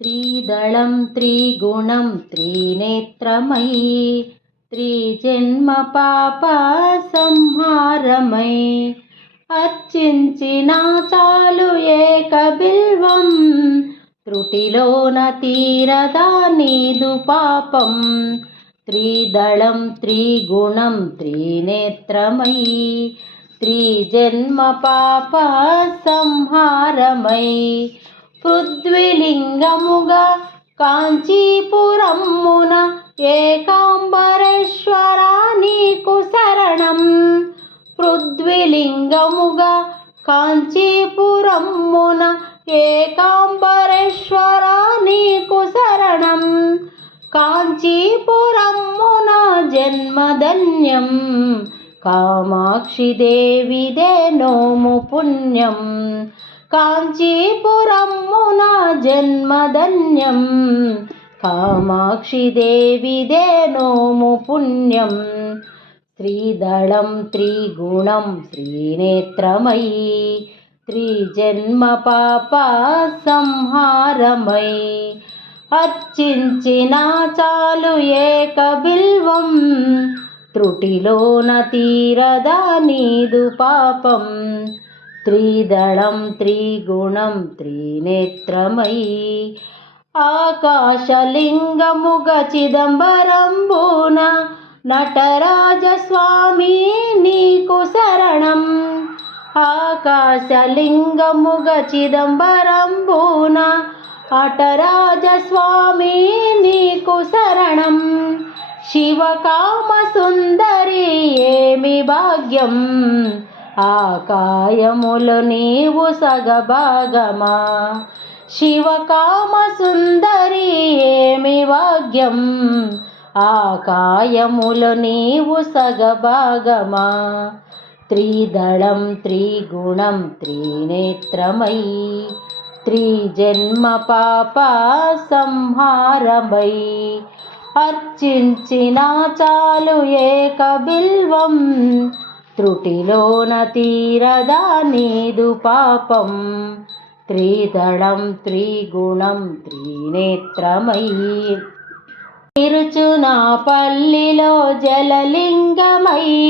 त्रिदलं त्रिगुणं त्रिनेत्रमयी त्रिजन्म पाप संहारमयी అర్చించిన చాలు ఏక బిల్వం త్రుటిలోన తీరదా నీదు పాపం త్రిదళం త్రిగుణం త్రినేత్రమయీ త్రిజన్మ పాప సంహారమయీ పృథ్వీలింగముగా కాంచీపురమున ఏకాంబరేశ్వరా నీకు శరణం పృథ్వీలింగముగా కాంచీపురమున ఏకాంబరేశ్వరా నీకు శరణం కాంచీపురమున జన్మధన్యం కామాక్షి దేవిదే నోము పుణ్యం కాంచీపురమున జన్మధన్యం కామాక్షి దేవిదే నోము పుణ్యం త్రిదళం త్రిగుణం త్రినేత్రమయీ త్రిజన్మ పాప సంహారమయీ అర్చించిన చాలు ఏక బిల్వం త్రుటిలోన తీరదా నీదు పాపం త్రిదళం త్రిగుణం త్రినేత్రమయీ ఆకాశలింగముగ చిదంబరంబున నటరాజస్వామి నీకు శరణం ఆకాశలింగముగ చిదంబరంబున నటరాజస్వామి నీకు శరణం శివకామ సుందరి ఏమి భాగ్యం ఆకాయములు నీవు సగభాగమా శివకామ సుందరి ఏమి భాగ్యం ఆకాయములు నీవు సగభాగమా త్రిదళం త్రిగుణం త్రినేత్రమయీ త్రిజన్మ పాప సంహారమయీ అర్చించిన చాలు ఏక బిల్వం త్రుటిలోన తీరదా నీదు పాపం త్రిదళం త్రిగుణం త్రినేత్రమయీ తిరుచునాపల్లిలో జలలింగమయీ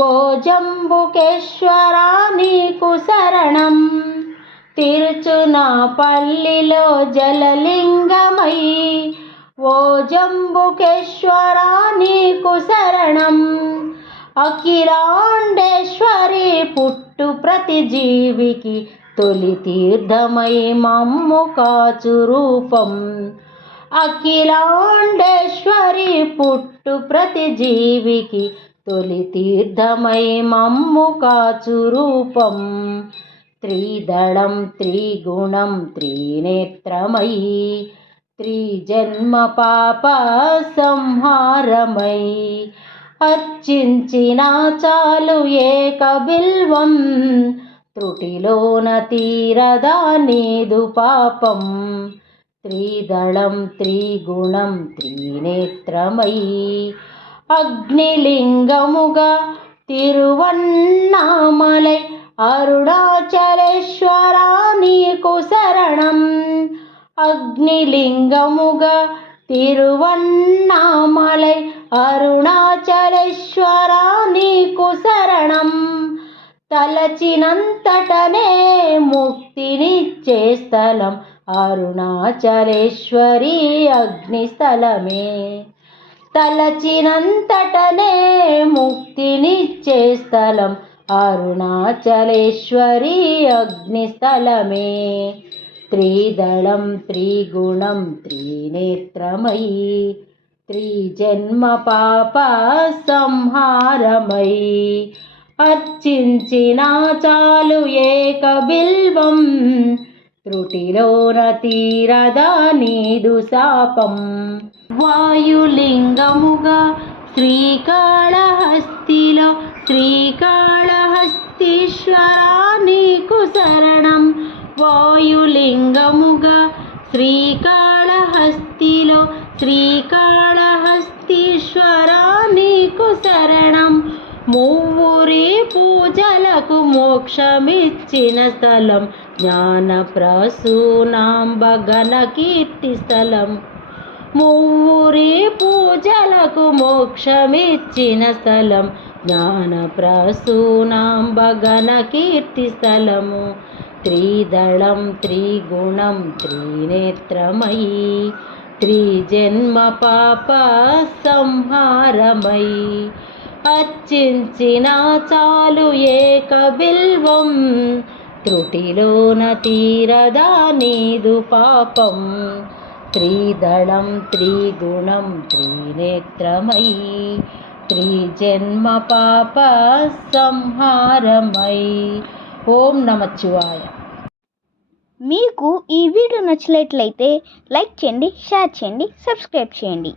ఓ జంబుకేశ్వరా నీకు శరణం తిరుచునాపల్లిలో జలలింగమయీ ఓ జంబుకేశ్వరా నీకు శరణం అఖిలాండేశ్వరి పుట్టు ప్రతి జీవికి తొలి తీర్థమై మమ్ము కాచు రూపం అఖిలాండేశ్వరి పుట్టు ప్రతి జీవికి తొలి తీర్థమై మమ్ము కాచు రూపం త్రిదళం త్రిగుణం త్రినేత్రమయీ త్రిజన్మ పాప సంహారమయీ అర్చించిన చాలు ఏక బిల్వం త్రుటిలోన తీరదా నీదు పాపం త్రిదళం త్రిగుణం త్రినేత్రమయీ అగ్నిలింగముగా తిరువన్నామలై అరుణాచలేశ్వరా నీకు శరణం అగ్నిలింగముగా తిరువన్నామలై అరుణాచలేశ్వరా నీకు శరణం తలచినంతటనే ముక్తినిచ్చే స్థలం అరుణాచలేశ్వరి అగ్నిస్థలమే తలచినంతటనే ముక్తినిచ్చే స్థలం అరుణాచలేశ్వరి అగ్నిస్థలమే త్రిదళం త్రిగుణం త్రినేత్రమయీ త్రిజన్మ పాప సంహారమయీ అర్చించిన చాలు ఏక బిల్వం త్రుటిలోన తీరదా నీదు శాపం వాయులింగముగా శ్రీకాళహస్తిలో శ్రీకాళహస్తీశ్వరా నీకు శరణం వాయులింగముగా శ్రీకాళహస్తిలో శ్రీకాళహస్తీశ్వరా నీకు శరణం మూవురి పూజలకు మోక్షమిచ్చిన స్థలం జ్ఞానప్రసూనాంబగనకీర్తిస్థలం మువ్వురి పూజలకు మోక్షమిచ్చిన స్థలం జ్ఞానప్రసూనాంబగనకీర్తిస్థలము త్రిదళం త్రిగుణం త్రినేత్రమయీ త్రిజన్మ పాప సంహారమయీ అర్చించిన చాలు ఏక బిల్వం త్రుటిలోన తీరదా నీదు పాపం త్రిదళం త్రిగుణం త్రినేత్రమయీ త్రిజన్మ పాప సంహారమయీ. ఓం నమఃశివాయ. మీకు ఈ వీడియో నచ్చినట్లయితే లైక్ చేయండి, షేర్ చేయండి, సబ్స్క్రైబ్ చేయండి.